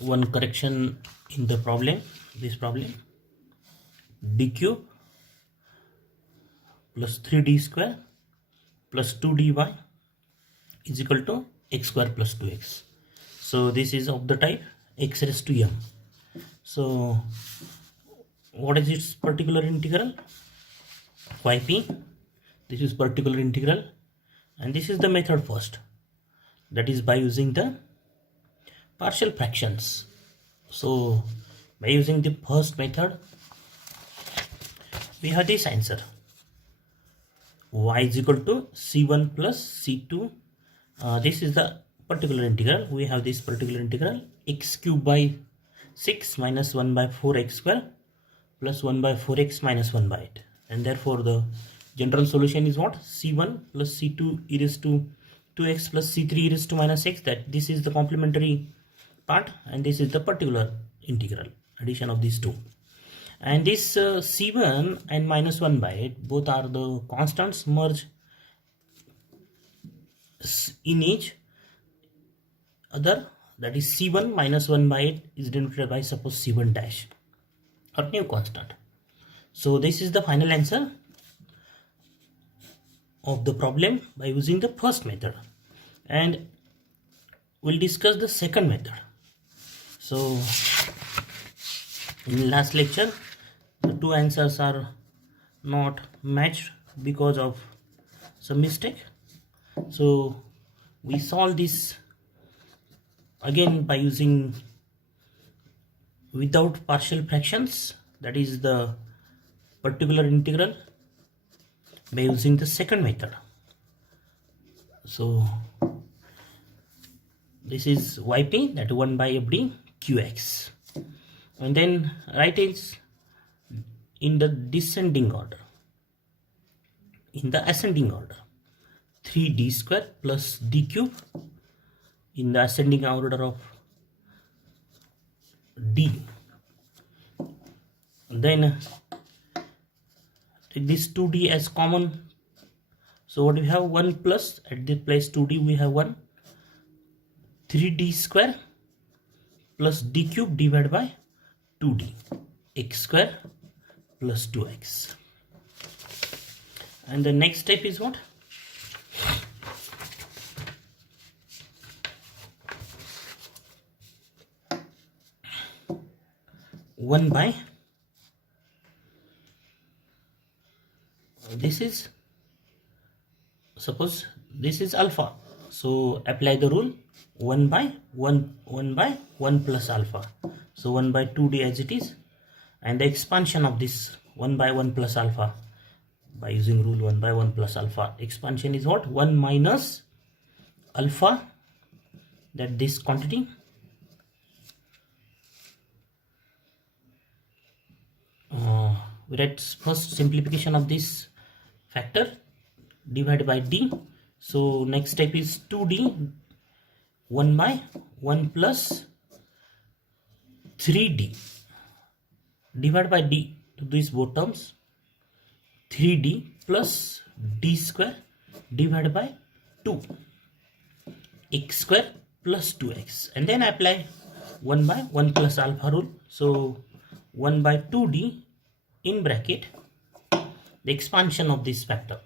one correction in the problem, this problem, d cube plus 3d square plus 2dy is equal to x square plus 2x. So this is of the type x raised to m. So what is its particular integral? yp. This is particular integral, and this is the method first, that is by using the partial fractions. So by using the first method, we have this answer: y is equal to c1 plus c2. This is the particular integral. We have this particular integral x cube by 6 minus 1 by 4x square plus 1 by 4x minus 1 by 8, and therefore the general solution is what? c1 plus c2 e raised to 2x plus c3 e raised to minus x. That this is the complementary part, and this is the particular integral, addition of these two. And this c1 and minus 1 by 8, both are the constants merge in each other. That is c1 minus 1 by 8 is denoted by, suppose, c1 dash, or new constant. So this is the final answer of the problem by using the first method, and we'll discuss the second method. So in last lecture, the two answers are not matched because of some mistake. So we solve this again by using without partial fractions, that is the particular integral, by using the second method. So this is yp, that 1 by fd qx, and then write it in the descending order. In the ascending order, 3d square plus d cube. In the ascending order of d, then take this 2d as common. So what we have? 1 plus, at the place 2d we have 1, 3d square plus d cube divided by 2d, x square plus 2x. And the next step is what? One by, this is, suppose this is alpha, so apply the rule 1 by 1 plus alpha. So 1 by 2d as it is, and the expansion of this 1 by 1 plus alpha by using rule 1 by 1 plus alpha, expansion is what? 1 minus alpha, that this quantity, we write first simplification of this factor divided by d. So next step is 2d, 1 by 1 plus 3d divided by d to these both terms, 3d plus d square divided by 2, x square plus 2x, and then apply 1 by 1 plus alpha rule. So 1 by 2d in bracket, the expansion of this factor,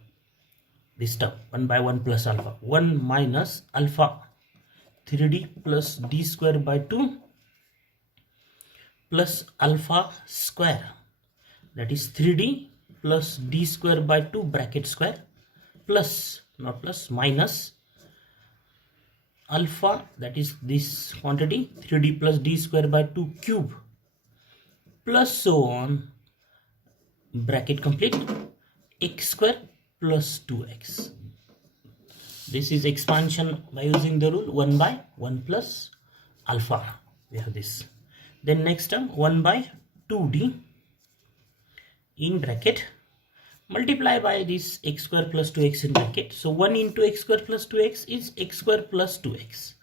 this term 1 by 1 plus alpha, 1 minus alpha 3d plus d square by 2 plus alpha square, that is 3d plus d square by 2 bracket square, plus, not plus, minus alpha, that is this quantity 3d plus d square by 2 cube, plus so on, bracket complete, x square plus 2x. This is expansion by using the rule 1 by 1 plus alpha. We have this. Then next term 1 by 2d in bracket, multiply by this x square plus 2x in bracket. So 1 into x square plus 2x is x square plus 2x.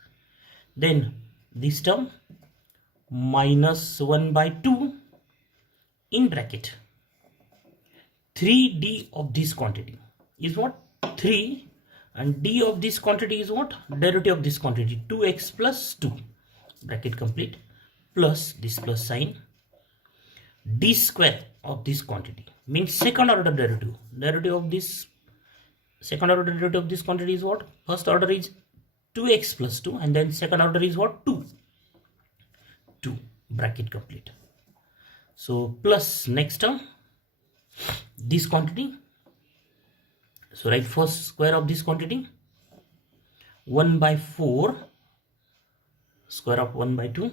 Then this term minus 1 by 2 in bracket, 3d of this quantity is what? 3, and d of this quantity is what? Derivative of this quantity, 2x plus 2, bracket complete, plus this plus sign d square of this quantity means second order derivative. Derivative of this second order derivative of this quantity is what? First order is 2x plus 2 and then second order is what? 2 bracket complete. So plus next term this quantity. So write first square of this quantity 1 by 4 square of 1 by 2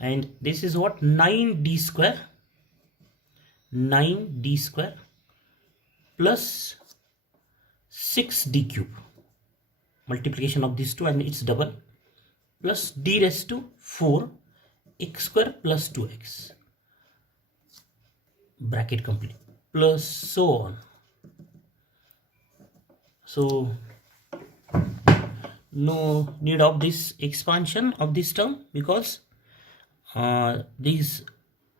and this is what? 9d square plus 6d cube, multiplication of these two and its double, plus d raised to 4 x square plus 2x bracket complete, plus so on. So no need of this expansion of this term because this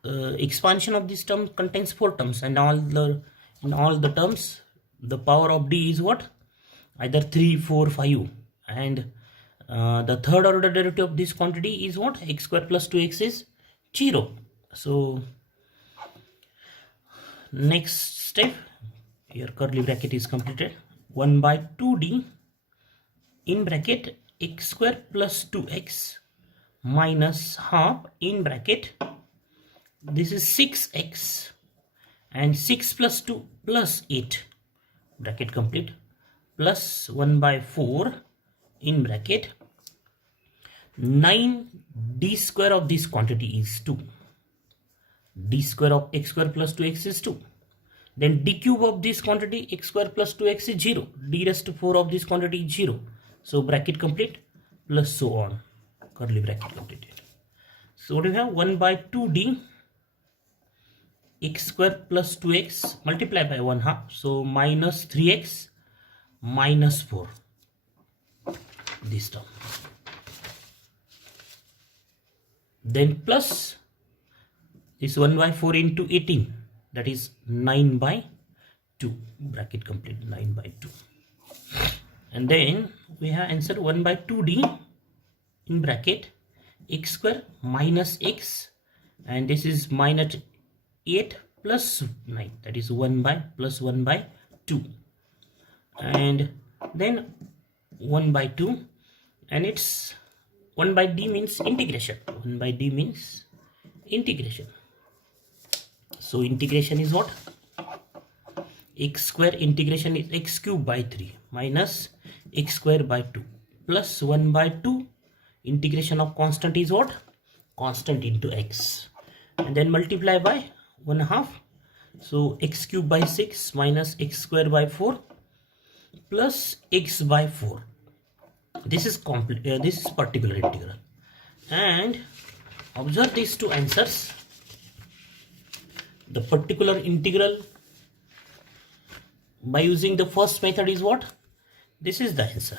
expansion of this term contains 4 terms and in all the terms the power of d is what? Either 3, 4, 5 and the third order derivative of this quantity is what? X square plus 2x is 0. So next step, your curly bracket is completed. 1 by 2d in bracket x square plus 2x minus half in bracket this is 6x and 6 plus 2 plus 8 bracket complete, plus 1 by 4 in bracket 9d square of this quantity is 2. D square of x square plus 2x is 2. Then d cube of this quantity x square plus 2x is 0. D raised to 4 of this quantity is 0. So bracket complete, plus so on, curly bracket completed. So what do we have? 1 by 2d x square plus 2x multiplied by 1/2. So minus 3x minus 4, this term. Then plus this 1 by 4 into 18, that is 9 by 2, bracket complete, 9 by 2. And then we have answer 1 by 2d in bracket x square minus x and this is minus 8 plus 9, that is 1 by plus 1 by 2 and then 1 by 2 and it's 1 by d means integration. 1 by d means integration. So integration is what? X square integration is x cube by 3 minus x square by 2 plus 1 by 2 integration of constant is what? Constant into x and then multiply by 1/2. So x cube by 6 minus x square by 4 plus x by 4. This is particular integral and observe these two answers. The particular integral by using the first method is what? This is the answer.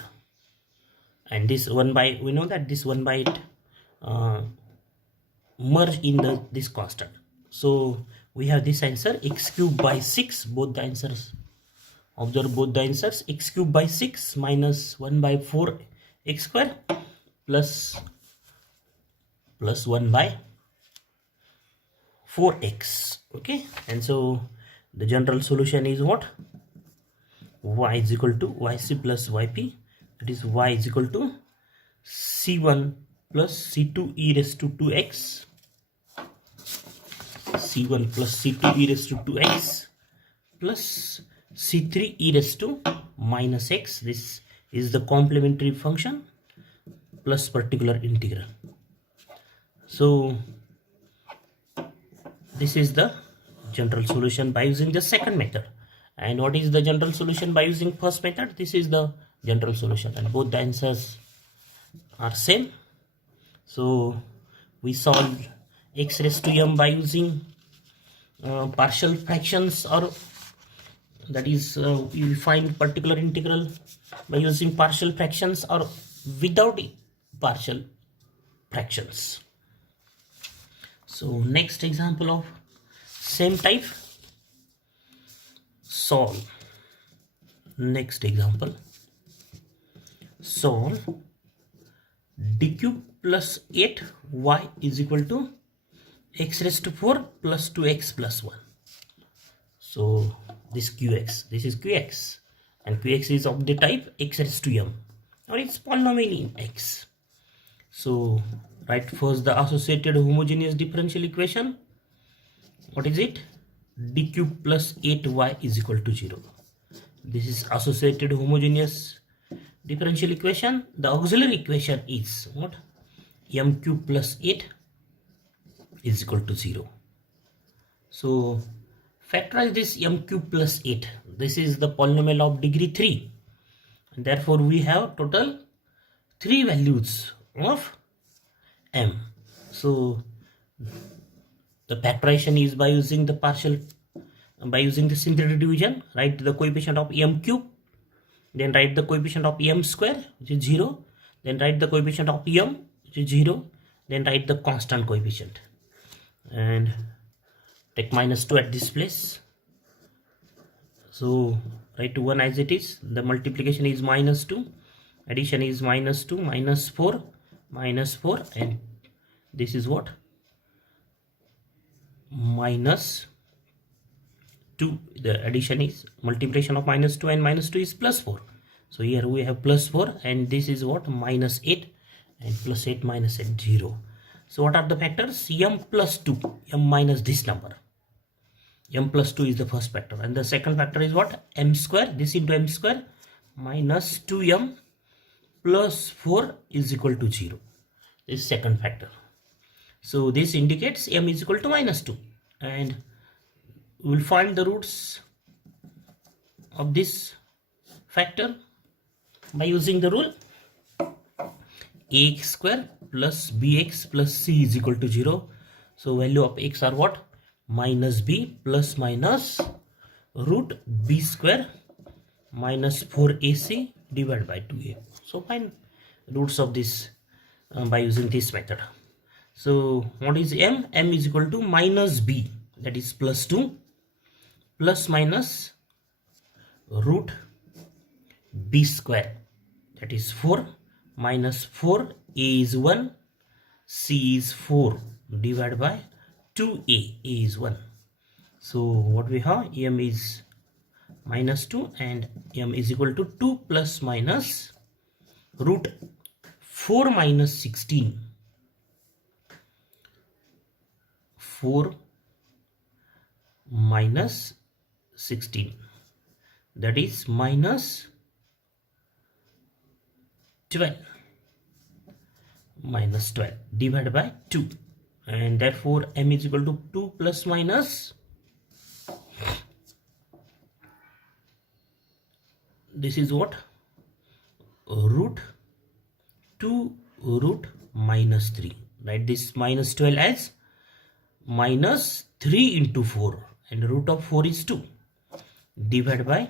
And this 1 by, we know that this 1 by it merge in this constant. So we have this answer x cube by 6, both the answers. Observe both the answers, x cube by 6 minus 1 by 4 x square plus 1 by 4x. Okay, and so the general solution is what? Y is equal to yc plus yp, that is y is equal to c1 plus c2 e raised to 2x, c1 plus c2 e raised to 2x plus c3 e raised to minus x. This is the complementary function plus particular integral. So this is the general solution by using the second method. And what is the general solution by using first method? This is the general solution and both the answers are same. So we solve x raised to m by using partial fractions, or that is we will find particular integral by using partial fractions or without partial fractions. So next example of same type, solve. Next example, solve d cube plus 8y is equal to x raised to 4 plus 2x plus 1. So this qx, this is qx, and qx is of the type x raised to m, or it's polynomial in x. So write first the associated homogeneous differential equation. What is it? D cube plus 8y is equal to 0. This is associated homogeneous differential equation. The auxiliary equation is what? M cube plus 8 is equal to 0. So factorize this m cube plus 8. This is the polynomial of degree 3. And therefore we have total 3 values of m. So the factorization is by using the synthetic division. Write the coefficient of m cube, then write the coefficient of m square, which is 0, then write the coefficient of m, which is 0, then write the constant coefficient, and take minus 2 at this place. So write 1 as it is. The multiplication is minus 2, addition is minus 2, minus 4, and this is what? Minus 2. The addition is multiplication of minus 2 and minus 2 is plus 4. So here we have plus 4, and this is what? Minus 8, and plus 8 minus 8, 0. So what are the factors? M plus 2, m minus this number. M plus 2 is the first factor, and the second factor is what? M square, this into m square, minus 2m plus 4 is equal to 0. This is second factor. So this indicates m is equal to minus 2, and we will find the roots of this factor by using the rule ax square plus bx plus c is equal to 0. So value of x are what? Minus b plus minus root b square minus 4ac divided by 2a. So find roots of this by using this method. So what is m? M is equal to minus b, that is plus 2, plus minus root b square, that is 4, minus 4, a is 1, c is 4 divided by 2a, a is 1. So what we have? M is minus 2, and m is equal to 2 plus minus root 4 minus 16. 4 minus 16, that is minus 12, minus 12 divided by 2, and therefore m is equal to 2 plus minus, this is what? Root 2 root minus 3. Write this minus 12 as minus 3 into 4, and root of 4 is 2 divided by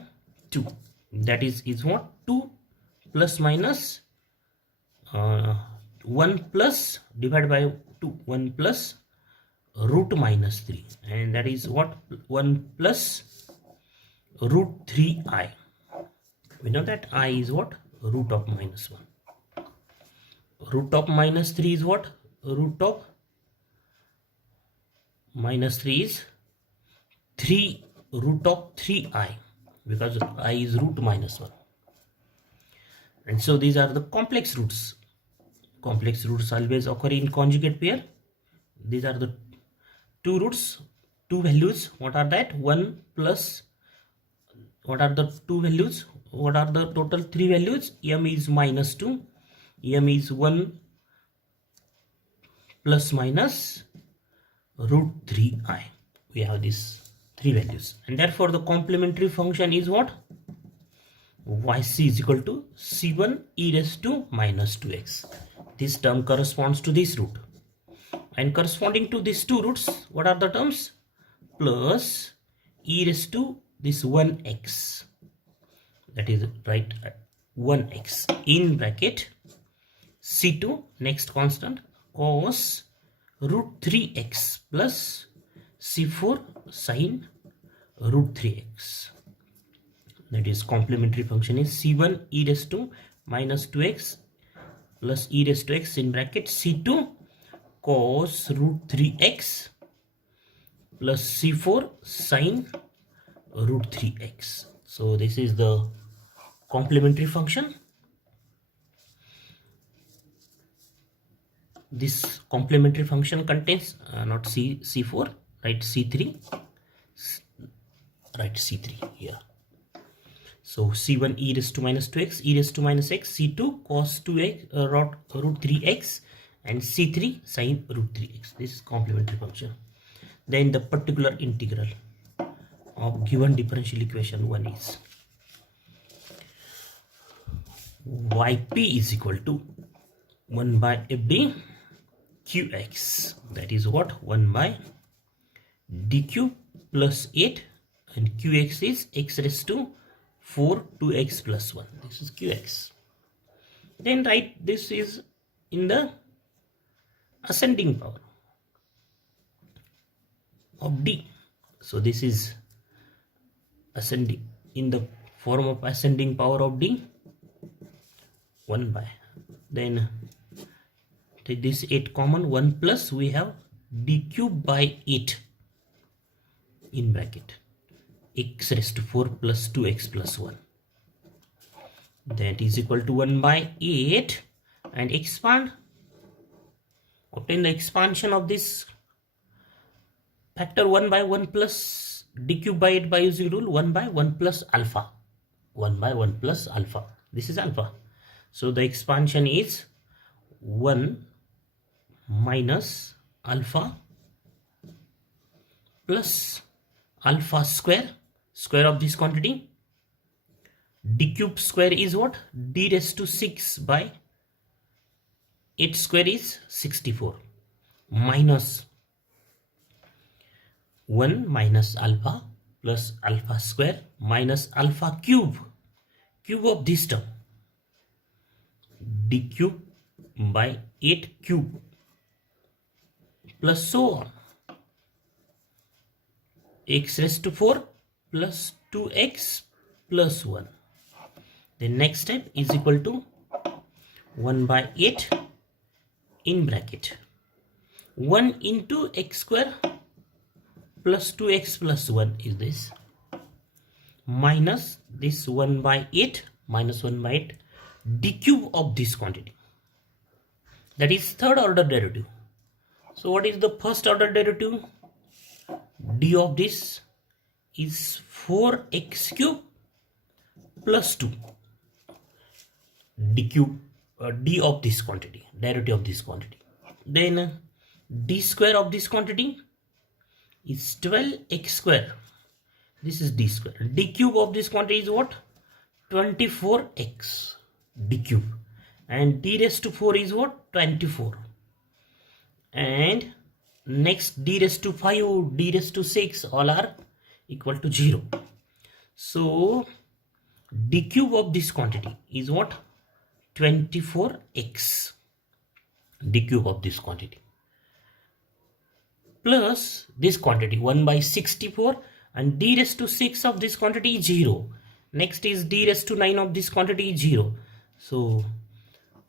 2, that is what? 2 plus minus 1 plus divided by 2, 1 plus root minus 3, and that is what? 1 plus root 3i. We know that I is what? Root of minus 1. Root of minus 3 is what? Root of minus 3 is 3 root of 3i, because I is root minus 1. And so these are the complex roots. Complex roots always occur in conjugate pair. These are the two roots, two values. What are that? 1 plus, what are the two values? What are the total three values? M is minus 2, m is 1 plus minus root 3i. We have these three values, and therefore the complementary function is what? Yc is equal to c1 e raised to minus 2x. This term corresponds to this root, and corresponding to these two roots, what are the terms? Plus e raised to this 1x, that is right, 1x in bracket c2, next constant, cos root 3x plus c4 sin root 3x. That is complementary function is c1 e raised to minus 2x plus e raised to x in bracket c2 cos root 3x plus c4 sin root 3x. So this is the complementary function. This complementary function contains not c4, right, c3, right, c3 here. So c1 e raised to minus 2x, e raised to minus x, c2 cos 2x root 3x, and c3 sin root 3x. This is complementary function. Then the particular integral of given differential equation 1 is yp is equal to 1 by fd qx, that is what, 1 by d cube plus 8, and qx is x raised to 4 2x plus 1. This is qx. Then write this is in the ascending power of d. So this is ascending in the form of ascending power of d, 1 by, then take this 8 common, 1 plus we have d cube by 8 in bracket x raised to 4 plus 2x plus 1, that is equal to 1 by 8, and expand, obtain the expansion of this factor 1 by 1 plus d cube by 8 by using rule 1 by 1 plus alpha, 1 by 1 plus alpha, this is alpha. So the expansion is 1 minus alpha plus alpha square of this quantity, d cube square is what, d raised to 6 by 8 square is 64, minus 1 minus alpha plus alpha square minus alpha cube of this term, d cube by 8 cube plus so on, x raised to 4 plus 2x plus 1. The next step is equal to 1 by 8 in bracket 1 into x square plus 2x plus 1 is this, minus this 1 by 8 minus 1 by 8 d cube of this quantity, that is third order derivative. So what is the first order derivative? D of this is 4x cube plus 2 d cube, d of this quantity, derivative of this quantity. Then d square of this quantity is 12x square, this is d square. D cube of this quantity is what, 24x d cube, and d raised to 4 is what, 24, and next d raised to 5, d raised to 6 all are equal to 0. So d cube of this quantity is what, 24x, d cube of this quantity, plus this quantity 1 by 64, and d raised to 6 of this quantity is 0. Next is d raised to 9 of this quantity is 0. So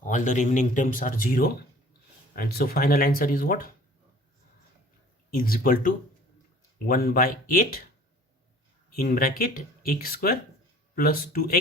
all the remaining terms are 0, and so final answer is what, is equal to 1 by 8 in bracket x square plus 2x